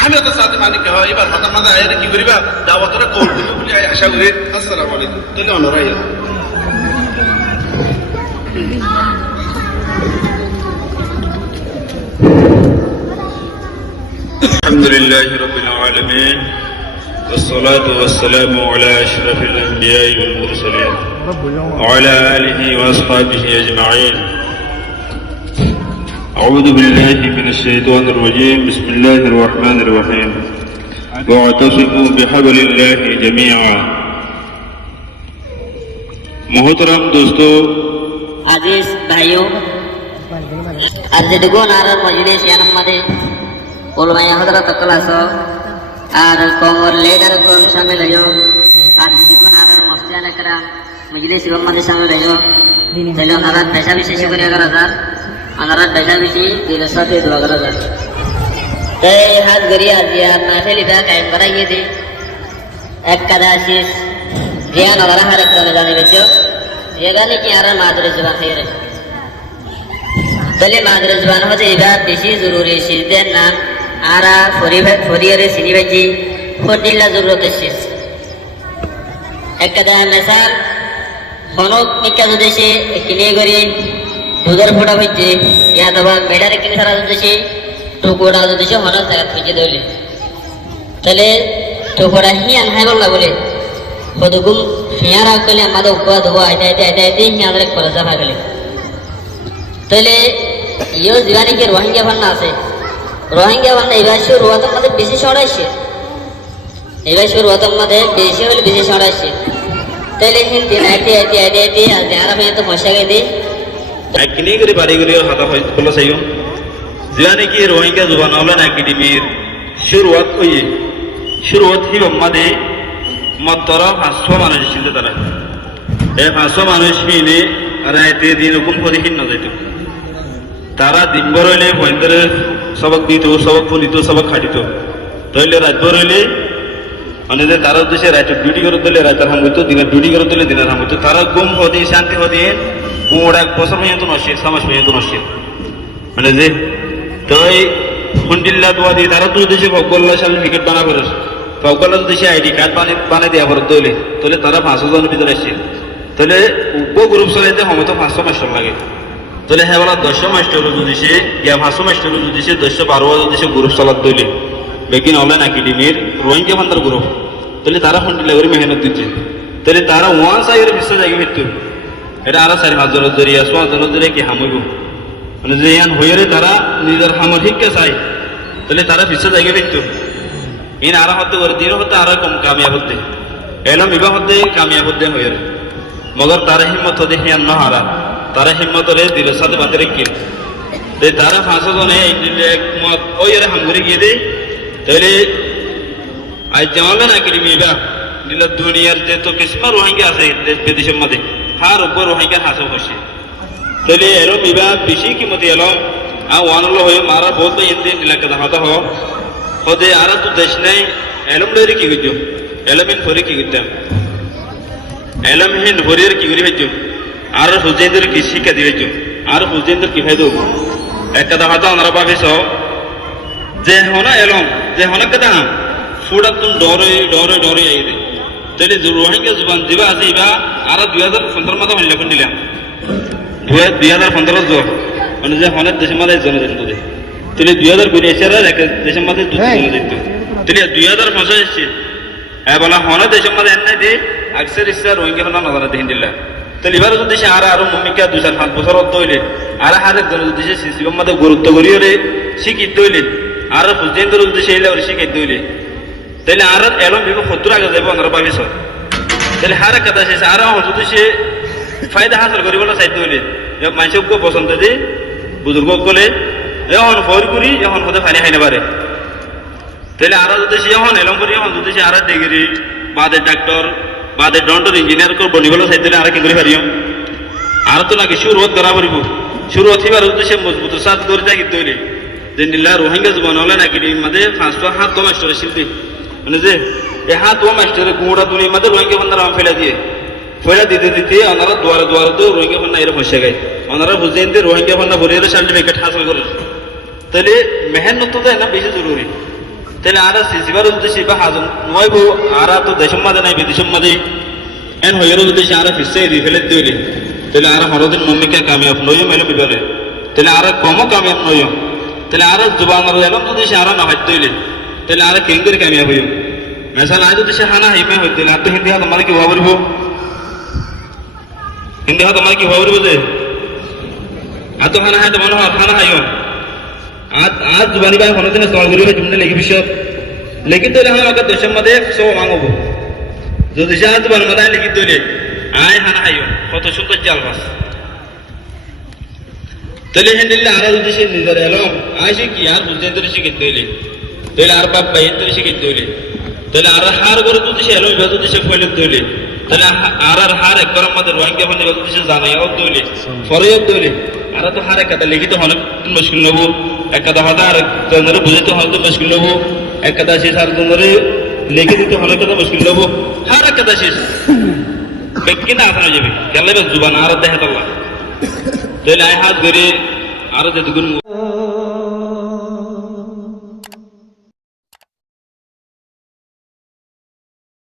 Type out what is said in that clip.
আহমেদের সাথে মানে কি হয় এবার মাথা মাথা আয় কি করিবা দাওয়াতরা কল দিতে বলে আশা করি আসসালামু আলাইকুম তাহলে অনরাই الحمد لله رب العالمين والصلاة والسلام على أشرف الأنبياء والمرسلين وعلى آله وأصحابه أجمعين أعوذ بالله من الشيطان الرجيم بسم الله الرحمن الرحيم واعتصموا بحبل الله جميعا محترم دوستو عزیز بھائیوں الجدگون آرار مجلس یانم مدے علماء حضرت اقلاسو আর কমর লেডার কোন শামিল হইও আর জীবন আর মসজিদ একরাম মজলিস এবং মাঝে শামিল হইও তাহলে ওনারা পেশা বিশেষ করে করা যায় ওনারা পেশা বেশি দিলের সাথে দোয়া করা যায় এই হাত গড়িয়া দিয়া মাহফিলিটা কায়েম করাইয়ে দি এক কাদা আসিস জিয়া নগরা হার একজনে জানে বেশিও এখানে কি আর মাদুরে জবান হয়ে রে তাহলে মাদুরে জবান হচ্ছে এবার বেশি জরুরি শীতের নাম আরা ফরিয়ারে চিনি বাজি ফটিল্লা জরুরত শেষ একটা দেয় মেসাল হনক মিকা দেশে কিনে করি দুধের ফোটা হচ্ছে ইয়া দেবা মেডারে কিনে সারা দেশে টুকুরা দেশে হনক জায়গা হয়েছে দৌলে তাহলে টুকুরা হিয়ান হাই বললা বলে কতগুম হিয়া রাখ করলে আমাদের উপা ধোয়া আইতে আইতে আইতে আইতে হিয়াদের খরচা ভাগ গেলে তাহলে ইও জীবানীকে রোহিঙ্গা ভান্না আছে রোহিঙ্গা বান্ধব এবার শুরুয়াতের মধ্যে বেশি ছড়াইছে এবার শুরুয়াতের মধ্যে বেশি হলে বেশি ছড়াইছে তাহলে হিন্দি আইতে আইতে আইতে আইতে আর যারা ভাই তো মশা গেছে একনি করে বাড়ি করে হাতা হলো চাইও জিয়ানি কি রোহিঙ্গা জুবান হলো না একাডেমির শুরুয়াত হি মাদে মাত্র 500 মানুষ ছিল তারা এই 500 মানুষ মিলে রাইতে দিন কোন পরিহীন না যাইতো তারা দিন বড় হইলে পয়েন্টের সবক দিত সবক বলিত সবক খাটিত তাইলে রাত বড় হইলে মানে যে তারা উদ্দেশ্যে রাইতের ডিউটি করে দিলে রাতের হাম হইতো দিনের ডিউটি করে দিলে দিনের হাম হইতো তারা গুম হদি শান্তি হদি ওরা 1 বছর পর্যন্ত নষ্ট 6 মাস পর্যন্ত নষ্ট মানে যে তাই ফন্ডিল্লা দোয়া দিয়ে তারা তো উদ্দেশ্যে ভগবল্লা সার্টিফিকেট বানা করে ভগবল্লা উদ্দেশ্যে আইডি কার্ড বানিয়ে দেওয়া পরে তাহলে তারা 500 জনের ভিতরে আসছে তাহলে উপ গ্রুপ চালাইতে হয়তো 500 মাস্টার লাগে তাহলে হ্যাঁ বলা 10 মাস্টার যদি সে ইয়া 500 মাস্টার যদি সে 10-12 যদি সে গ্রুপ চালাত দইলে বেকিন অনলাইন একাডেমির রোহিঙ্গা বান্দার গ্রুপ তাহলে তারা ফন্ডিল্লা করে মেহনত দিচ্ছে তাহলে তারা ওয়ান সাইডের বিশ্ব জায়গা ভিত্তি এটা আরো 4-5 জনের জরিয়া 6 জনের জরিয়া কি হামইব মানে যে ইয়ান হইরে তারা নিজের হামর ঠিককে চাই তাহলে তারা বিশ্ব জায়গা ভিত্তি ইন আরো হতে করে দিন হতে আরো কম কামিয়াব হতে এলম বিবাহ হতে কামিয়াব হতে হইরে মগর তারা হিম্মত হতে হিয়ান না হারা তারা হিম্মত হলে দিলের সাথে বাঁধে রেখে তারা 500 জনে একমত ওই এর হামগুড়ি গিয়ে দেয় তাহলে আজ জামালে না একাডেমি বা দিল দুনিয়ার যে তো কিসমা রোহিঙ্গা আছে দেশ বিদেশের মধ্যে হার উপর রোহিঙ্গার হাসে বসে তাহলে এরম বিবা বেশি কিমতি এলম আর ওয়ানলো হয়ে মারা বহুত ইন্দিন দিলাকে দাহাতা হদে আর তো দেশ নেই এলম লইরে কি করছো এলমিন ভরে কি করতাম এলমহীন ভরের কি করে হইছো আর হুজেন্দ্র কি শিক্ষা দিয়েছ আর হুজেন্দ্র কি ফায়দা একটা দাহাতা ওনারা ভাবিস যে হনা এলম যে হনা কেদা ফুটা তুমি ডরে ডরে ডরে আই দে তাহলে রোহিঙ্গা জুবান দিবা আছে ইবা আর 2015 মাসে হইলে কোন দিলাম 2015 জোর মানে যে হনের দেশের মধ্যে জনজন দে তাহলে 2022 এর এক দেশের মধ্যে দুজন দিত তাহলে 2050 এসেছে এ বলা হনা দেশের মধ্যে এনে দে আকসর ইসরা রোহিঙ্গা হনা নজর দেন দিলা তাহলে এবার যদি সে আরো ভূমিকা 2-5 বছর হইলে আর হারে যদি শিশুর মধ্যে গুরুত্ব করিয়ে শিক্ষিত হইলে আর হুজেন্দ্র উদ্দেশ্যে এলে শিক্ষিত হইলে তাহলে আর এলম বিভা 70 আগে যাবো আমরা ভাবিস তাহলে হারে কথা শেষ আর যদি সে ফায়দা হাসিল করিব চাইতে হইলে মানুষকে পছন্দ দিয়ে বুজুর্গ গলে এখন ফর করি এখন হতে ফানি খাই পারে তাহলে আর যদি সে এখন এলম করি এখন যদি সে আর ডিগ্রি বাদে ডাক্তার বাদে ডন্টর ইঞ্জিনিয়ার করবো নিবল চাইতে আর কি করে পারিও আর তো নাকি শুরুত করা পারিব শুরুত হইবার উদ্দেশ্যে মজবুত সাথ করে থাকি তৈরি যে নীলা রোহিঙ্গা জীবন হলে নাকি মাঝে 5 হাত মাস্টারের শিল্পী মানে যে এই হাত মাস্টারের গুঁড়া তুমি মাঝে রোহিঙ্গা বান্দার আম ফেলা দিতে দিতে ওনারা দুয়ারে দুয়ারে তো রোহিঙ্গা বান্না এর ফসে গায় ওনারা বুঝেন যে রোহিঙ্গা বান্না ভরিয়ে সার্টিফিকেট হাসিল করে তাহলে মেহনত তো না বেশি জরুরি তাহলে আর সিসিবার উদ্দেশ্যে বা হাজন নয় বউ আর তো দেশের মাঝে নাই বিদেশের মাঝে এন হইয়ের উদ্দেশ্যে আর ফিসে দিয়ে ফেলে দিলে তাহলে আর হরদিন মম্মিকে কামিয়াব নয় মেলে বিবরে তাহলে আর কমও কামিয়াব নয় তাহলে আর জুবান এলাম যদি সে আর না হইতে হইলে তাহলে আর কেঙ্গের কামিয়াব হইম মেসাল আজ যদি সে হানা হাইমে হইতে আর তো হিন্দি হাত আমার কি ভাবরিব হিন্দি হাত আমার কি ভাবরিব যে আর তো হানা হাই তো মনে হয় হানা হাইও आज जुबानी बाय होने दिन सवाल करी जुमने लेगी विषय लेकिन तो हम अगर देशम मध्ये सो मांगो जो दिशा जुबान मध्ये लेकिन तो ले आय हाना हायो কত সুন্দর জালবাস তলে হেন্দিলে আর উদ্দেশ্যে নিজার এলো আইসে কি আর বুঝতে ধরে শিখে দিলে তলে আর বাপ ভাই ধরে শিখে দিলে তলে আর হার করে উদ্দেশ্যে এলো বিবাদ উদ্দেশ্যে কইলে দিলে তলে আর হার একবার আমাদের রোহিঙ্গা বন্ধে উদ্দেশ্যে জানাই ও দিলে ফরিয়াদ দিলে আর তো হার একটা লিখিত হলে মুশকিল নবো একটা হতা আর জনরে বুঝতে হলে তো মুশকিল নবো একটা শেষ আর জনরে লিখে দিতে হলে তো মুশকিল নবো হার একটা শেষ বেকিনা আসনা যাবে গেলে জুবান আর দেখাত আল্লাহ তাহলে আয় হাত ধরে আরো যেটুকুন